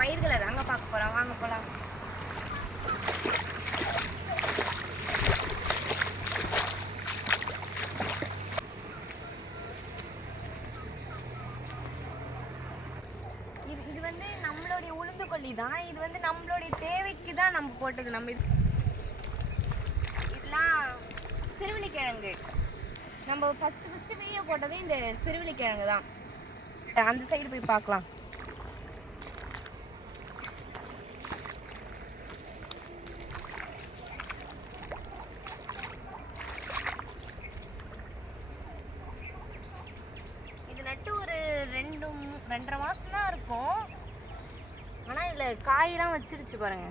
பயிர்களை தாங்க பார்க்க போகிறோம். வாங்க போகலாம். இது வந்து நம்மளுடைய உளுந்து கொல்லி தான். இது வந்து நம்மளுடைய தேவைக்கு தான் நம்ம போட்டது. நம்ம இதெல்லாம் சிறுவிழிக்கிழங்கு. நம்ம ஃபஸ்ட்டு வீடியோ போட்டதே இந்த சிறுவிழிக்கிழங்கு தான். அந்த சைடு போய் பார்க்கலாம். இது நட்டு ஒரு 2-2.5 மாசம் தான் இருக்கும். ஆனால் இதில் காயெல்லாம் வச்சிடுச்சு பாருங்க.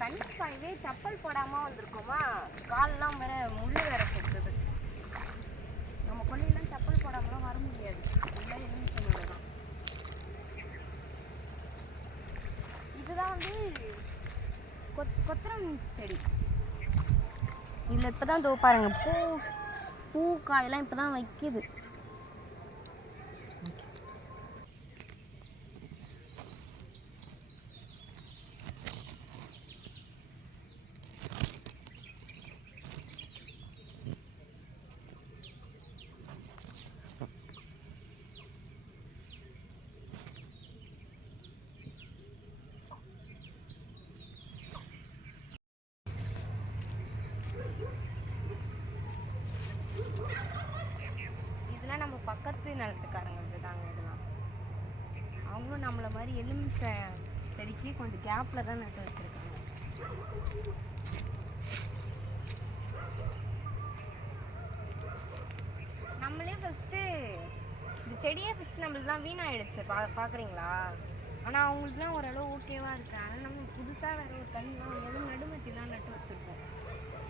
தண்ணி காயவே செப்பல் போடாமல் வந்திருக்கோமா, கால்லாம் வேற முள்ளு வேற கொட்டுது. நம்ம கொள்ளையெல்லாம் செப்பல் போடாமலாம் வர முடியாது. இதெல்லாம் என்னன்னு சொல்லுவதுதான். இதுதான் வந்து கொத்தரம் செடி. இதில் இப்போ தான் தோ பாருங்க, பூ காயெல்லாம் இப்போ தான் வைக்குது. இதெல்லாம் நம்ம பக்கத்து நிலத்துக்காரங்களுக்கு தாங்க. இதெல்லாம் அவங்களும் நம்மளை மாதிரி எலுமிச்சை செடிக்கு கொஞ்சம் கேப்பில் தான் நட்டு வச்சுருக்காங்க. நம்மளே ஃபஸ்ட்டு இந்த செடியே ஃபஸ்ட்டு நம்மளுக்குலாம் வீணாகிடுச்சு. பார்க்குறீங்களா? ஆனால் அவங்களுக்குலாம் ஓரளவு ஓகேவாக இருக்கு. ஆனால் நம்ம புதுசாக வேறு ஒரு தண்ணிலாம் எதுவும் நடுமத்திலாம் நட்டு வச்சுருக்கோம்.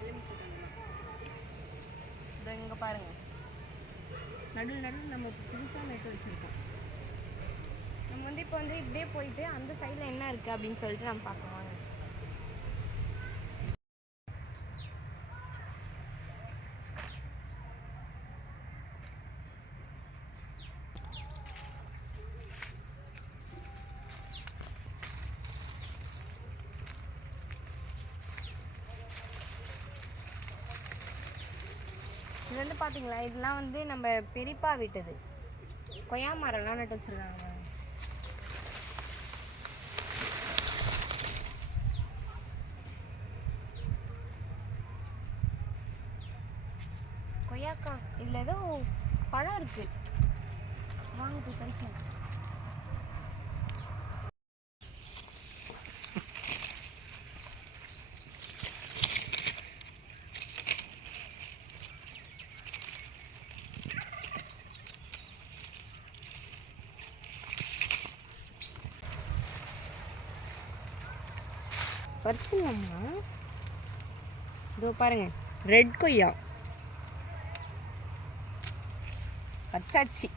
எலுமிச்சை தண்ணிலாம் இதோ இங்கே பாருங்கள், நடுவில் நம்ம புதுசாக நட்டு வச்சுருக்கோம். நம்ம வந்து இப்போ வந்து இப்படியே போயிட்டு அந்த சைடில் என்ன இருக்குது அப்படின்னு சொல்லிட்டு நம்ம பார்க்கலாம். இது வந்து பார்த்தீங்களா, இதெல்லாம் வந்து நம்ம பெரியப்பா விட்டது. கொய்யா மரம்லாம் நட்டு வச்சுருக்காங்க. கொய்யாக்கா இதில் ஏதோ பழம் இருக்குது, வாங்க போய் பறிக்கலாம். பறிச்சுங்கம்மா. இதோ பாருங்க, ரெட் கொய்யா பச்சாச்சி.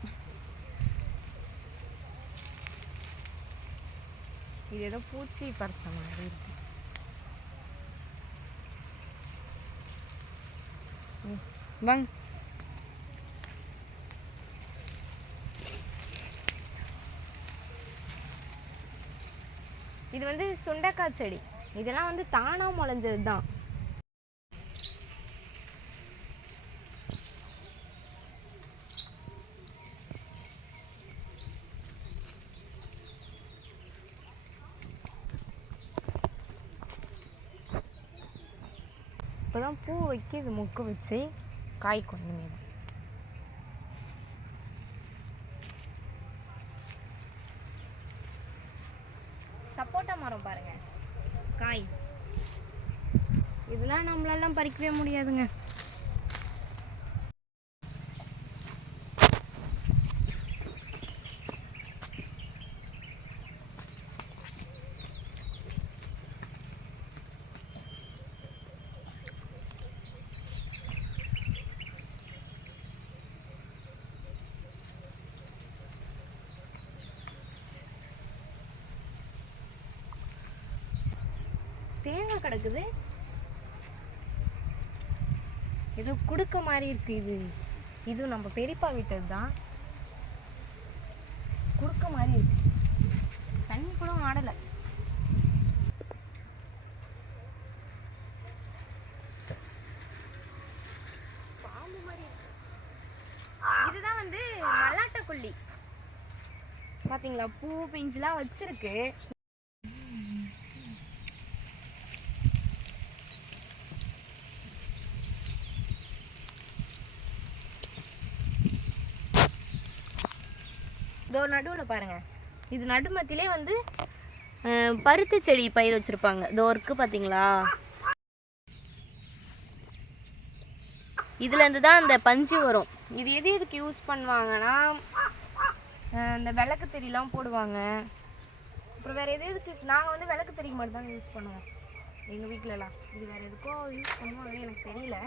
இது ஏதோ பூச்சி பறிச்ச மாதிரி இருக்கு. வாங்க. இது வந்து சுண்டைக்காய் செடி. இதெல்லாம் வந்து தானா முளைஞ்சது தான். இப்போதான் பூ வைக்கிது, மொக்கு வச்சு காய் கொண்டு மீது. சப்போட்டா மரம் பாருங்க, காய். இதெல்லாம் நம்மளாலாம் பறிக்கவே முடியாதுங்க. கிடக்குது. இது குடுக்க மாதிரி இருக்கு. இது நம்ம பெரியப்பா வீட்டது தான். குடுக்க மாதிரி இருக்கு. தண்ணி கூட ஆடலை. பாம்பு மாதிரி இருக்கு. இதுதான் வந்து மல்லாட்ட கொல்லி. பாத்தீங்களா, பூ பிஞ்சுலாம் வச்சிருக்கு. இதோ நடுவில் பாருங்க, இது நடுமத்திலே வந்து பருத்தி செடி பயிர் வச்சிருப்பாங்க. இதோ இருக்கு பார்த்தீங்களா. இதுலேருந்து தான் அந்த பஞ்சு வரும். இது எதுக்கு யூஸ் பண்ணுவாங்கன்னா, இந்த விளக்கு திரிலாம் போடுவாங்க. அப்புறம் வேறு எதுக்கு நாங்கள் வந்து விளக்கு திரிக்கு மட்டும் தான் யூஸ் பண்ணுவோம் எங்கள் வீட்டிலலாம். இது வேறு எதுக்கோ யூஸ் பண்ணுவாங்க, எனக்கு தெரியல.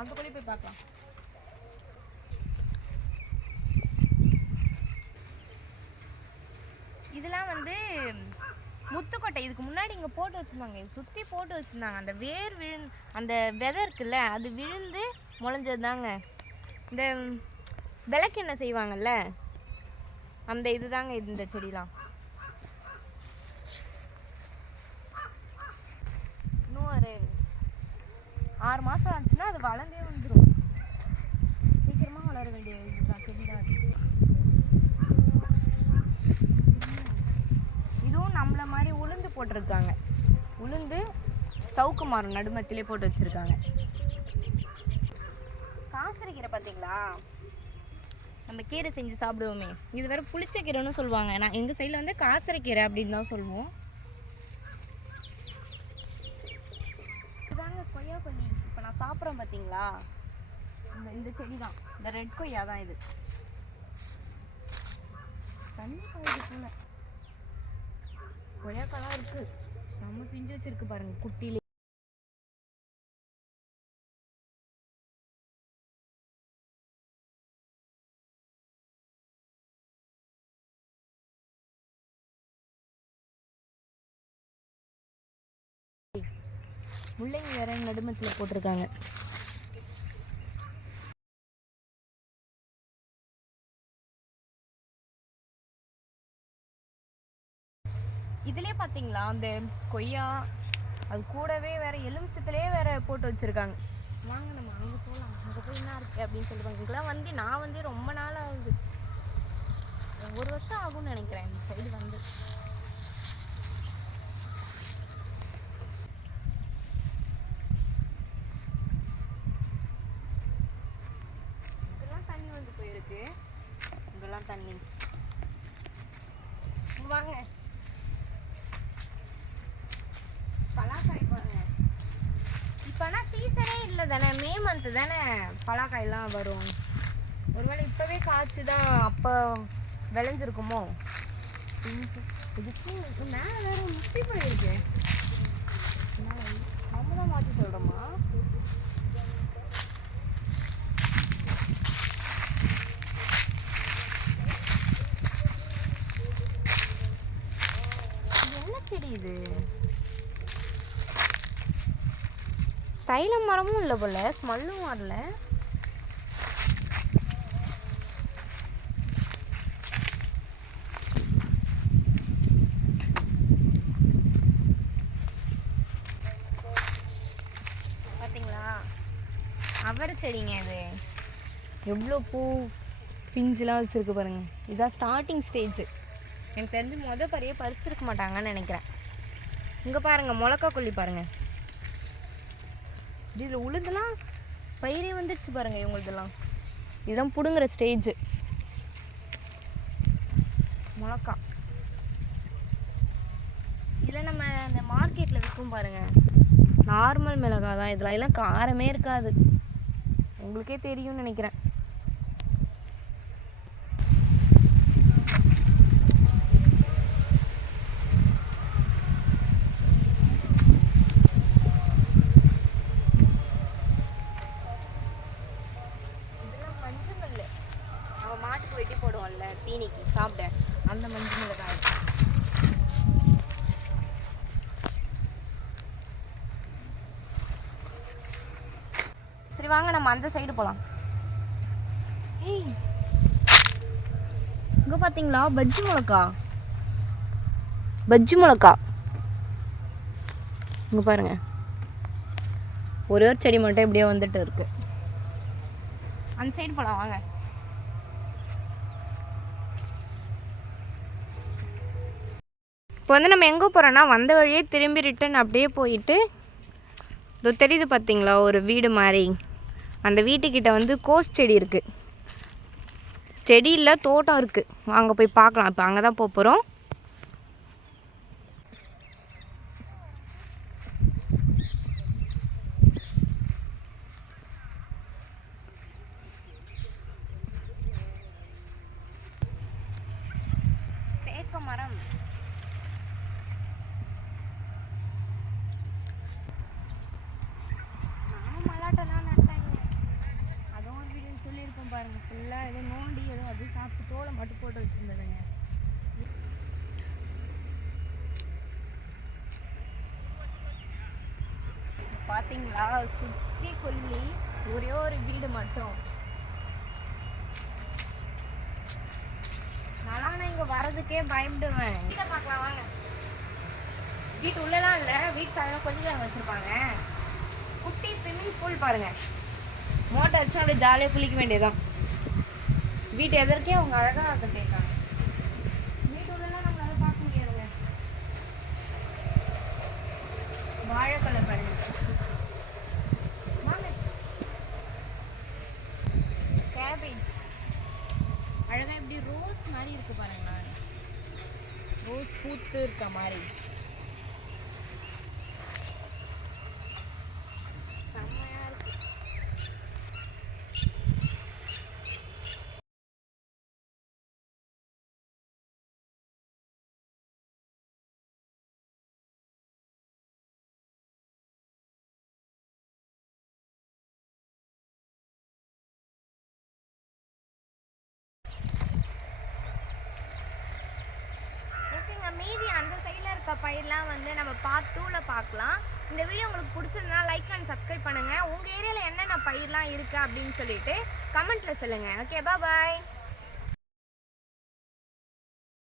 அந்த கூட போய் பார்க்கலாம். இதெல்லாம் வந்து முத்துக்கொட்டை. இதுக்கு முன்னாடி இங்கே போட்டு வச்சுருந்தாங்க, சுற்றி போட்டு வச்சுருந்தாங்க. அந்த வேர் அந்த விதை இருக்குல்ல, அது விழுந்து முளைஞ்சது தாங்க. இந்த விளக்கெண்ணெய் செய்வாங்கல்ல, அந்த இது தாங்க இந்த செடிலாம். இன்னும் ஒரு 6 மாதம் ஆச்சுன்னா அது வளர்ந்தே வந்துடும். சீக்கிரமாக வளர வேண்டிய இதுதான் செடி தான் அது. இதுவும் நம்மள மாதிரி உளுந்து போட்டிருக்காங்க. உளுந்து சவுக்கு மரம் நடுமத்திலே போட்டு வச்சுருக்காங்க. காசரைக்கீரை பார்த்தீங்களா, நம்ம கீரை செஞ்சு சாப்பிடுவோமே, இது வேறு புளிச்ச கீரைன்னு சொல்லுவாங்க. நான் எங்கள் சைடில் வந்து காசரைக்கீரை அப்படின்னு தான் சொல்லுவோம். இதுதாங்க கொய்யா கொல்லி. இப்போ நான் சாப்பிட்றேன் பார்த்தீங்களா, இந்த செடி தான், இந்த ரெட் கொய்யா தான் இது. தண்ணி போகுது போல. கொய்யாக்காலாம் இருக்கு, செம்ம பிஞ்சு வச்சிருக்கு பாருங்க குட்டிலே. முள்ளங்கி வேற நடுமத்தில் போட்டிருக்காங்க. இதுலேயே பார்த்தீங்களா, அந்த கொய்யா அது கூடவே வேற எலுமிச்சத்துலேயே வேற போட்டு வச்சுருக்காங்க. வாங்க நம்ம அங்கே போகலாம். அங்கே போய் என்ன இருக்குது அப்படின்னு சொல்லுவாங்க. இதுக்கெல்லாம் வந்து நான் வந்து ரொம்ப நாள் ஆகுது, 1 வருஷம் ஆகும்னு நினைக்கிறேன் இந்த சைடு வந்து. இதெல்லாம் தண்ணி வந்து போயிருக்கு. இதெல்லாம் தண்ணி. வாங்க பலாக்காய் பாருங்க. இப்போனா சீசனே இல்லை தானே, மே மந்த்து தானே பலாக்காயெல்லாம் வரும். ஒருவேளை இப்போவே காய்ச்சி தான் அப்போ விளைஞ்சிருக்குமோ. இதுக்கு மேலே வேற முத்தி போயிருக்கு. நம்ம தான் மாற்றி சொல்கிறோமா. இது என்ன செடி இது? தைல மரமும் இல்லை போல, ஸ்மெல்லும் வரல. பார்த்தீங்களா, அவரை செடிங்க. இது எவ்வளோ பூ பிஞ்சுலாம் வச்சுருக்கு பாருங்க. இதான் ஸ்டார்டிங் ஸ்டேஜ். எனக்கு தெரிஞ்சு பறியே பறிச்சிருக்க மாட்டாங்கன்னு நினைக்கிறேன். இங்கே பாருங்கள், மிளகா கொல்லி பாருங்கள். இதில் உளுந்தெல்லாம் பயிரே வந்துடுச்சு பாருங்கள் இவங்களுதெல்லாம். இதெல்லாம் பிடுங்குற ஸ்டேஜ். மிளகா இதில் நம்ம இந்த மார்க்கெட்டில் விற்கும் பாருங்கள், நார்மல் மிளகா தான். இதில் எல்லாம் காரமே இருக்காது, உங்களுக்கே தெரியும்னு நினைக்கிறேன். வெட்டி போடுவோம்ல தீனிக்கு சாப்பிட, அந்த மஞ்சள் மிளகாய். சரி வாங்க நம்ம அந்த சைடு போகலாம். ஏய் இங்கே பார்த்தீங்களா பஜ்ஜி மிளகா, பஜ்ஜி மிளகா இங்கே பாருங்க. ஒரே ஒரு செடி மட்டும் இப்படியே வந்துட்டு இருக்கு. அந்த சைடு போகலாம் வாங்க. இப்போ வந்து நம்ம எங்கே போகிறோன்னா வந்த வழியே திரும்பி ரிட்டன் அப்படியே போயிட்டு இதோ தெரியுது பார்த்தீங்களா ஒரு வீடு மாதிரி, அந்த வீட்டுக்கிட்ட வந்து கோஸ் செடி இருக்குது. செடி இல்லை தோட்டம் இருக்குது, அங்கே போய் பார்க்கலாம். இப்போ அங்கே தான் போகிறோம். தேக்க மரம் நானும் மல்லாட்டெல்லாம் நட்டாங்க. அதுவும் ஒரு வீடியோ சொல்லியிருக்கேன் பாருங்க. ஃபுல்லாக ஏதோ நோண்டி ஏதோ அது சாப்பிட்டு தோலை மட்டும் போட்டு வச்சுருந்ததுங்க. பார்த்தீங்களா சுற்றி கொல்லி ஒரே ஒரு வீடு மட்டும். நான் இங்கே வர்றதுக்கே பயப்படுவேன். வீட்டை பார்க்கலாம் வாங்க. வீட்டு உள்ளலாம் இல்லை, வீட்டு சாயங்காலம் கொஞ்சம் தான் வச்சுருப்பாங்க. குட்டி ஸ்விம்மிங் பூல் பாருங்க. மோட்டர் வச்சு அப்படியே ஜாலியாக குளிக்க வேண்டியதுதான். வீட்டு எதற்கே அவங்க அழகாக கட்டியிருக்காங்க. வீட்டு உள்ளலாம் நம்மளால பார்க்க முடியாதுங்க. வாழைக்கலை பாருங்க. வாங்க. கேபேஜ் அழகாக இப்படி ரோஸ் மாதிரி இருக்கு பாருங்களா, ரோஸ் பூத்து இருக்க மாதிரி செம்மையா இருக்கு. மீதி அந்த சைடில் இருக்க பயிரெலாம் வந்து நம்ம பார்ட் 2ல பார்க்கலாம். இந்த வீடியோ உங்களுக்கு பிடிச்சதுனா லைக் அண்ட் சப்ஸ்கிரைப் பண்ணுங்கள். உங்கள் ஏரியாவில் என்னென்ன பயிரெலாம் இருக்குது அப்படின்னு சொல்லிட்டு கமெண்ட்டில் சொல்லுங்கள். Okay bye.